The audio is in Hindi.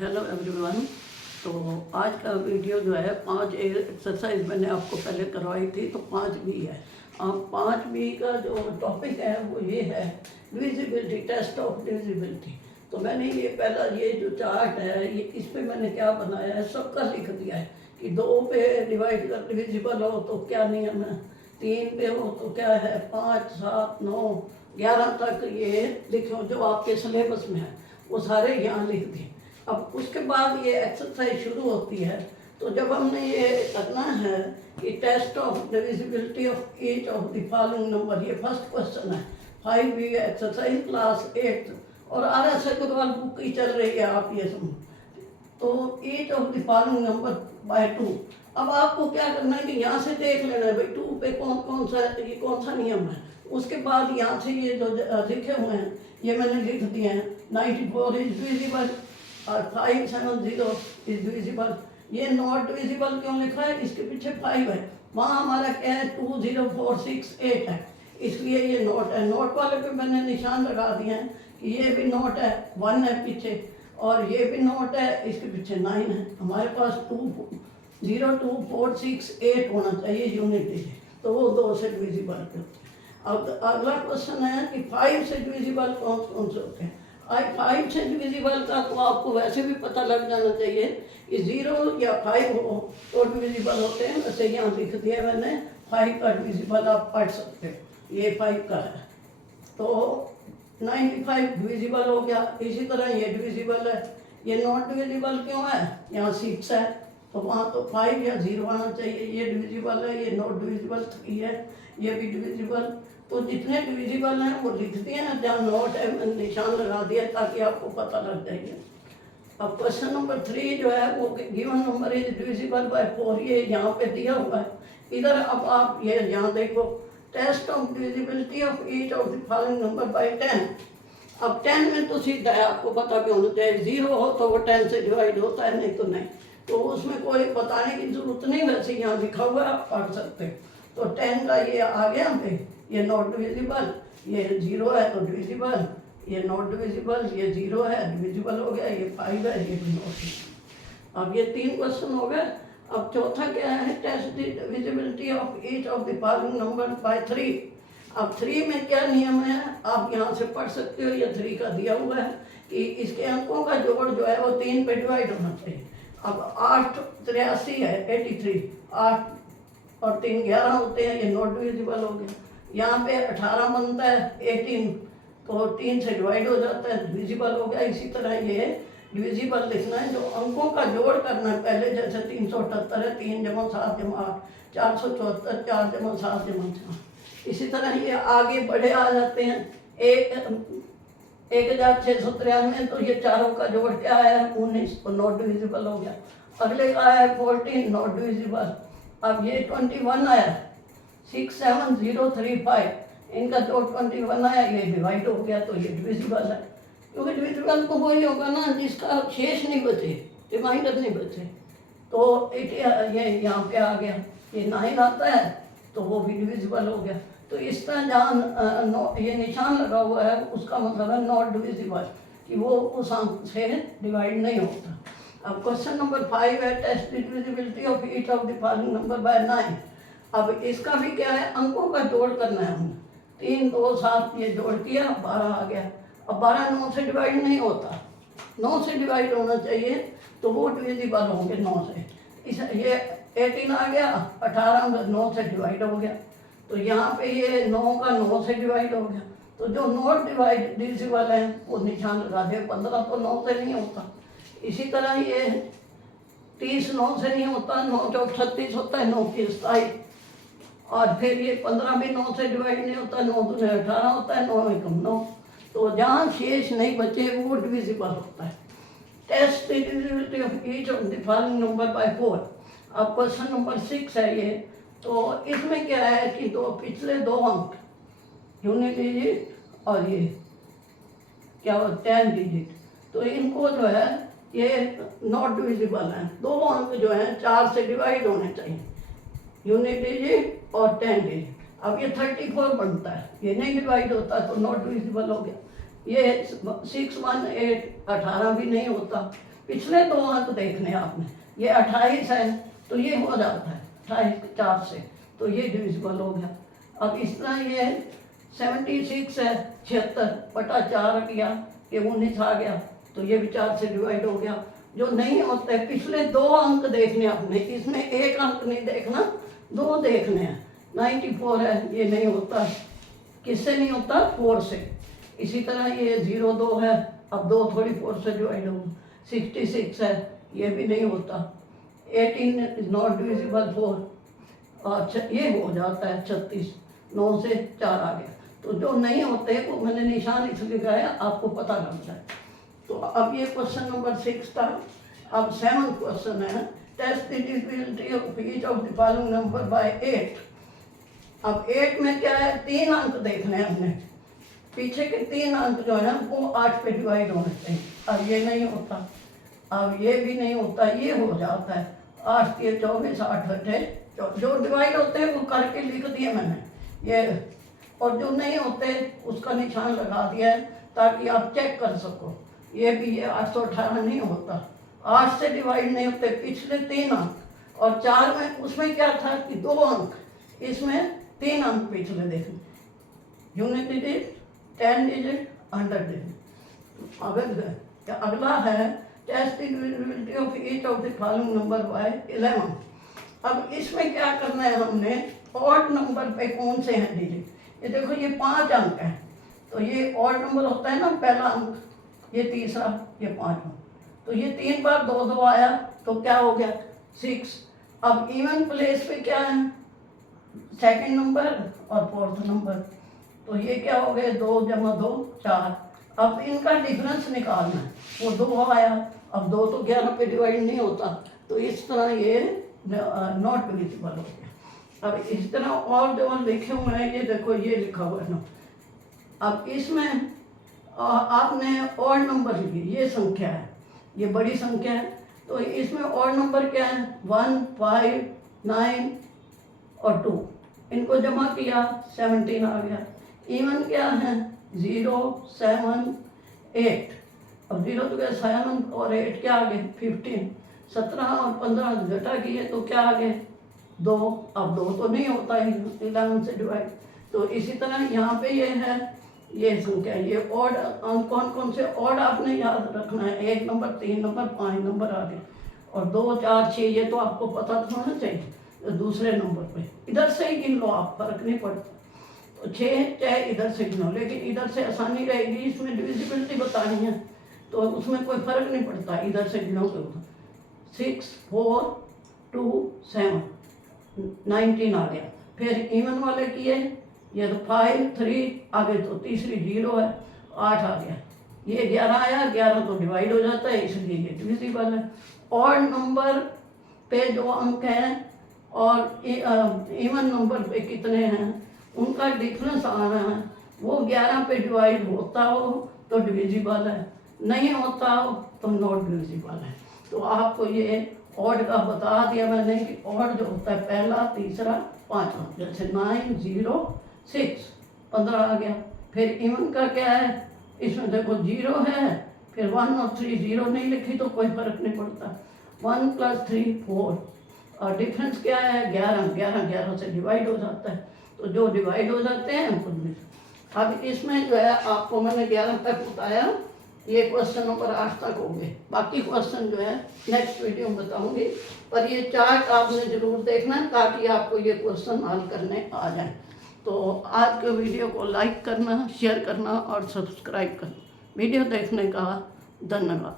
Hello everyone. तो आज का वीडियो जो है 5 एक्सरसाइज मैंने आपको पहले करवाई थी, तो 5 बी है। अब 5 बी का जो टॉपिक है वो ये है डिविजिबिलिटी, टेस्ट ऑफ डिविजिबिलिटी। तो मैंने ये पहला ये जो चार्ट है ये इस पर मैंने क्या बनाया है, सबका लिख दिया है कि 2 पे डिवाइड कर डिविजिबल हो तो क्या नियम है, 3 पे हो तो क्या है, 5, 7, 9, 11 तक ये लिखो जो आपके सिलेबस में है वो सारे यहाँ लिख दिए। अब उसके बाद ये एक्सरसाइज शुरू होती है। तो जब हमने ये करना है कि test of divisibility of each of the following number, ये फर्स्ट क्वेश्चन है 5 एक्सरसाइज क्लास 8 और RS अग्रवाल बुक की चल रही है, आप ये समझ। तो each of the following number bye 2। अब आपको क्या करना है कि यहाँ से देख लेना है भाई 2 पे कौन सा नियम है। उसके बाद यहाँ से ये जो लिखे हुए हैं ये मैंने लिख दिए हैं। 94 इज डिविजिबल और 570 इज डिविजिबल। ये नॉट डिविजिबल क्यों लिखा है, इसके पीछे 5 है, वहाँ हमारा क्या है 20468 है, इसलिए ये नोट है। नोट वाले पे मैंने निशान लगा दिए हैं कि ये भी नोट है, 1 है पीछे, और ये भी नोट है, इसके पीछे 9 है। हमारे पास 20468 होना चाहिए यूनिट डिजिट, तो वो 2 से डिविजिबल होते हैं। अब अगला क्वेश्चन है कि 5 से डिविजिबल कौन से होते हैं। 5 से डिविजिबल का तो आपको वैसे भी पता लग जाना चाहिए कि 0 या 5 हो तो डिविजिबल होते हैं। वैसे यहाँ लिख दिया मैंने 5 का डिविजिबल आप पढ़ सकते हो, ये 5 का है। तो 95 डिविजिबल हो गया। इसी तरह ये डिविजिबल है। ये नॉट डिविजिबल क्यों है, यहाँ 6 है तो वहाँ तो 5 या 0 आना चाहिए। ये डिविजिबल है, ये नॉट डिविजिबल 3 है, ये भी डिविजिबल। तो जितने डिविजिबल हैं वो लिख दिए हैं, जहाँ नोट है मैंने निशान लगा दिया ताकि आपको पता लग जाएगा। अब क्वेश्चन नंबर 3 जो है वो given number is divisible by 4, ये यहाँ पे दिया हुआ है इधर। अब आप ये यहाँ देखो, test of divisibility of each of the following number by 10। अब 10 में तो सीधा है, आपको पता भी होना चाहिए, 0 हो तो वो 10 से डिवाइड होता है, नहीं तो नहीं। तो उसमें कोई बताने की जरूरत नहीं, वैसे यहाँ लिखा हुआ है आप पढ़ सकते हैं। तो 10 का ये आ गया पे, ये नॉट डिविजिबल, ये 0 है तो डिविजिबल, ये नॉट डिविजिबल, ये 0 है डिविजिबल हो गया, ये 5 है, ये भी नॉट डिविजिबल। अब ये 3 क्वेश्चन हो गए। अब चौथा क्या है, test the divisibility of each of the following number by 3। अब 3 में क्या नियम है आप यहाँ से पढ़ सकते हो, ये 3 का दिया हुआ है कि इसके अंकों का जोड़ जो है वो 3 पे डिवाइड होना चाहिए। अब 8 83 है, 83, 8 और 3 11 होते हैं, ये नॉट डिविजिबल हो गया। यहाँ पे 18 बनता है, 18 तो 3 से डिवाइड हो जाता है, डिविजिबल हो गया। इसी तरह ये डिविजिबल लिखना है, जो अंकों का जोड़ करना है पहले, जैसे 378 है, 3 जमा 7 जमा 8, 474, 4 जमा 7 जमा 4। इसी तरह ये आगे बड़े आ जाते हैं, 1693, तो ये चारों का जोड़ क्या है 19, तो नॉट डिविजिबल हो गया। अगले का है 14, नॉट डिविजिबल। अब ये 21 आया, 67035, इनका जो 21 आया ये डिवाइड हो गया, तो ये डिविजिबल है। क्योंकि डिविजिबल तो वही होगा ना जिसका शेष नहीं बचे, रिमाइंडर नहीं बचे। तो ये यहाँ पे आ गया, ये 9 आता है तो वो भी डिविजिबल हो गया। तो इस तरह जहाँ ये निशान लगा हुआ है उसका मतलब है नॉट डिविजिबल, कि वो उस अंक से डिवाइड नहीं होता। अब क्वेश्चन नंबर 5 है, test divisibility of each of the following number by 9। अब इसका भी क्या है, अंकों का जोड़ करना है हमने। 3 2 7 ये जोड़ किया, 12 आ गया। अब 12 9 से डिवाइड नहीं होता, 9 से डिवाइड होना चाहिए, तो वो डिविजिबल होंगे 9 से। ये 18 आ गया, 18 9 से डिवाइड हो गया, तो यहाँ पे ये 9 का 9 से डिवाइड हो गया। तो जो नॉट डिविजिबल है वो निशान लगा दे, 15 तो 9 से नहीं होता। इसी तरह ये 30 9 से नहीं होता, 9 चौक 36 होता है, 9 की 27। और फिर ये 15 भी 9 से डिवाइड नहीं होता, 9 दूने 18 होता है, 9 एकम 9। तो जहाँ शेष नहीं बचे वो डिविजिबल होता है। Test the divisibility of each of the following number by 4। अब क्वेश्चन नंबर 6 है ये। तो इसमें क्या है कि पिछले 2 अंक यूनिट डिजिट और ये क्या हो 10 डिजिट, तो इनको जो है ये नॉट डिविजिबल है। 2 अंक जो हैं 4 से डिवाइड होने चाहिए, यूनिट डिजिट और 10 डिजिट। अब ये 34 बनता है, ये नहीं डिवाइड होता तो नॉट डिविजिबल हो गया। ये 6 1 8 18 भी नहीं होता, पिछले 2 अंक देखने आपने। ये 28 है तो ये हो जाता है 28 4 से, तो ये डिविजिबल हो गया। अब इस तरह ये 76 है 76/4 किया, ये 19 आ गया, तो ये भी 4 से डिवाइड हो गया। जो नहीं होते पिछले 2 अंक देखने आपने, इसमें 1 अंक नहीं देखना, 2 देखने हैं। 94 है, ये नहीं होता, किससे नहीं होता? 4 से। इसी तरह ये 02 है, अब 2 थोड़ी 4 से डिवाइड होगा। 66 है, ये भी नहीं होता। 18 इज नॉट डिविजिबल 4, अच्छा ये हो जाता है 36, 9 से 4 आ गया। तो जो नहीं होते वो मैंने निशान इसलिए लगाया, आपको पता लग जाए। तो अब ये क्वेश्चन नंबर 6 था। अब 7th क्वेश्चन है, test the divisibility of each of the following number by 8। अब 8 में क्या है? 3 अंक देखने हैं हमने, पीछे के 3 अंक जो है वो 8 पे डिवाइड होने चाहिए। अब ये नहीं होता, अब ये भी नहीं होता, ये हो जाता है 8 के 24 8 बटे, जो डिवाइड होते हैं वो करके लिख दिए मैंने ये, और जो नहीं होते उसका निशान लगा दिया है ताकि आप चेक कर सको। ये भी ये 818 नहीं होता, 8 से डिवाइड नहीं होते पिछले 3 अंक, और 4 में उसमें क्या था कि 2 अंक, इसमें 3 अंक पिछले देखने, यूनिट डिजिट, 10 डिजिट, 100 डिजिट। अगला है test the divisibility of each of the following number by 11। अब इसमें क्या करना है हमने, ऑड नंबर पे कौन से हैं डिजिट। ये देखो ये 5 अंक है, तो ये ऑड नंबर होता है ना, पहला अंक, ये तीसरा, ये 5वां, तो ये 3 बार 2 2 आया, तो क्या हो गया 6। अब इवन प्लेस पे क्या है, सेकंड नंबर और 4th नंबर, तो ये क्या हो गए 2 + 2 4। अब इनका डिफरेंस निकालना है, वो 2 आया, अब 2 तो 11 पे डिवाइड नहीं होता, तो इस तरह ये नॉट डिविजिबल हो गया। अब इस तरह और जो लिखे हुए हैं, ये देखो ये लिखा हुआ है ना, अब इसमें आपने ऑड नंबर लिखी, ये संख्या है, ये बड़ी संख्या है, तो इसमें ऑड नंबर क्या है 1 5 9 और 2, इनको जमा किया 17 आ गया। इवन क्या है 0 7 8, अब 0 तो क्या 7 और 8 क्या आ गए 15, 17 और 15 घटा किए तो क्या आ गए 2। अब 2 तो नहीं होता है 11 से डिवाइड, तो इसी तरह यहाँ पे ये है, ये संख्या, ये ऑड अंक कौन कौन से ऑड आपने याद रखना है, 1 नंबर 3 नंबर 5 नंबर आ गए, और 2 4 6 ये तो आपको पता होना चाहिए। दूसरे नंबर पे इधर से ही गिन लो आप, फर्क नहीं पड़ता, तो 6 चाहे इधर से गिनो, लेकिन इधर से आसानी रहेगी, इसमें डिविजिबिलिटी बतानी है तो उसमें कोई फर्क नहीं पड़ता, इधर से गिनोगे उधर। 6 4 2 7 19 आ गया। फिर इवन वाले किए, ये तो 5 3 आगे, तो तीसरी 0 है, 8 आ गया, ये 11 आया, 11 तो डिवाइड हो जाता है इसलिए ये डिविजिबल है। ऑड नंबर पे जो अंक हैं और इवन नंबर पे कितने हैं उनका डिफरेंस आना है, वो 11 पे डिवाइड होता हो तो डिविजिबल है, नहीं होता हो तो नॉट डिविजिबल है। तो आपको ये ऑड का बता दिया मैंने कि ऑड जो होता है पहला तीसरा 5वां, जैसे 9 0 6 15 आ गया। फिर इवन का क्या है, इसमें देखो 0 है, फिर 1 और 3, 0 नहीं लिखी तो कोई फर्क नहीं पड़ता, 1 + 3 4, और डिफरेंस क्या है 11 11 11 से डिवाइड हो जाता है, तो जो डिवाइड हो जाते हैं उनमें। अब इसमें जो है आपको मैंने 11 तक बताया, ये क्वेश्चन नंबर 8 तक हो गए, बाकी क्वेश्चन जो है नेक्स्ट वीडियो में बताऊंगी, पर ये चार्ट आपने ज़रूर देखना है ताकि आपको ये क्वेश्चन हल करने आ जाए। तो आज के वीडियो को लाइक करना, शेयर करना और सब्सक्राइब करना। वीडियो देखने का धन्यवाद।